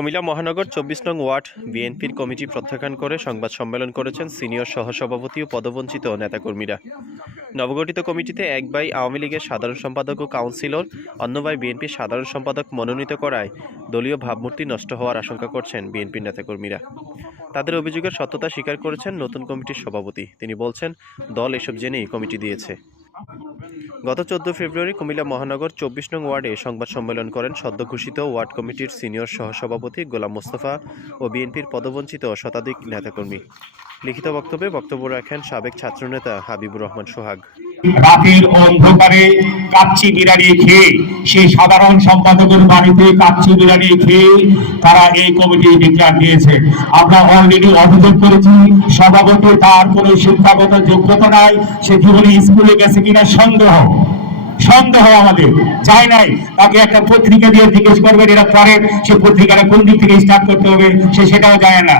কুমিল্লা মহানগর চব্বিশ নং ওয়ার্ড বিএনপির কমিটি প্রত্যাখ্যান করে সংবাদ সম্মেলন করেছেন সিনিয়র সহসভাপতি ও পদবঞ্চিত নেতাকর্মীরা। নবগঠিত কমিটিতে এক বাই আওয়ামী লীগের সাধারণ সম্পাদক ও কাউন্সিলর, অন্য বাই বিএনপির সাধারণ সম্পাদক মনোনীত করায় দলীয় ভাবমূর্তি নষ্ট হওয়ার আশঙ্কা করছেন বিএনপির নেতাকর্মীরা। তাদের অভিযোগের সত্যতা স্বীকার করেছেন নতুন কমিটির সভাপতি। তিনি বলছেন, দল এসব জেনেই কমিটি দিয়েছে। গত চোদ্দ ফেব্রুয়ারি কুমিল্লা মহানগর চব্বিশ নং ওয়ার্ডে সংবাদ সম্মেলন করেন সদ্য ঘোষিত ওয়ার্ড কমিটির সিনিয়র সহসভাপতি গোলাম মোস্তফা ও বিএনপির পদবঞ্চিত শতাধিক নেতাকর্মী। লিখিত বক্তব্যে বক্তব্য রাখেন সাবেক ছাত্রনেতা হাবিবুর রহমান সোহাগ। রাতের অন্ধকারে কাচ্চি বিরিয়ানি খেয়ে সেই সাধারণ সম্পাদকের বাড়িতে কাচ্চি বিরিয়ানি খেয়ে তারা এই কমিটি ডিক্লার দিয়েছে। আমরা অলরেডি অভিযোগ করেছি সভাপতি তার কোনো শিক্ষাগত যোগ্যতা নাই, সে জীবনে স্কুলে গেছে কিনা সন্দেহ। সন্দেহ আমাদের নাই। তাকে একটা পত্রিকা দিয়ে জিজ্ঞেস করবেন, এরা পরে সে পত্রিকাটা কোন দিক থেকে স্টার্ট করতে হবে, সে সেটাও জানে না।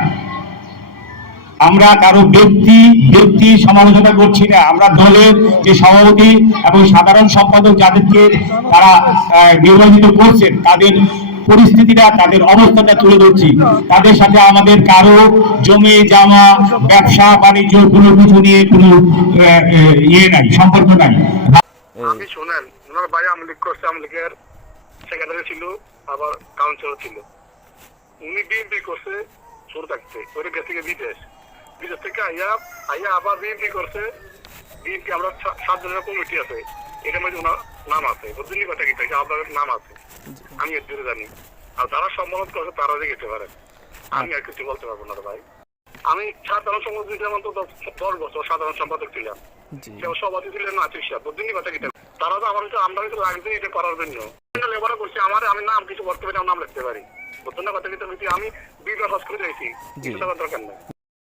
আমরা কারও ব্যক্তি ব্যক্তি সমালোচনা করছি না। আমরা দলের যে সভাপতি এবং সাধারণ সম্পাদক যাদেরকে তারা নির্বাচিত করছেন, তাদের পরিস্থিতিটা, তাদের অবস্থাটা তুলে ধরছি। তাদের সাথে আমাদের কারও জমি, জামা, ব্যবসা, বাণিজ্য, কোনো কিছু নিয়ে কোনো ইয়ে নাই, সম্পর্ক নাই। শোনেন, ওনার ভাই আওয়ামী লীগ করছে আওয়ামী লীগের সেক্রেটারি ছিল, আবার কাউন্সিলর ছিল। উনি বিএনপি করছে, শুরু গেছে গিয়ে বিদেশ বিদেশ। থেকে আইয়া আইয়া আবার বিএনপি করছে। বিএনপি আমরা সা- সাত জনের কমিটি আছে। এটার মধ্যে ওনার নাম আছে? বুঝলি কথা কি? তাই আপনার নাম আছে। আমি এর দূরে জানি। আর যারা সম্মানিত করছে তারা যে যেতে পারে। আমি আর কিছু বলতে পারব না ভাই। আমি সাধারণ সম্পাদক ছিলাম অন্তত দশ বছর সাধারণ সম্পাদক ছিলাম। কেউ সভাপতি ছিলেন না আশিস সাহেব বুঝলি কথা কি? তারা তো আমার কাছে আমরা কিন্তু লাগছে এটা করার জন্য। লেবার করছি। আমার আমি নাম কিছু করতে পারি নাম লিখতে পারি। বুঝছেন কথা কি? আমি বিবাহ হস করে যাইছি দরকার নেই।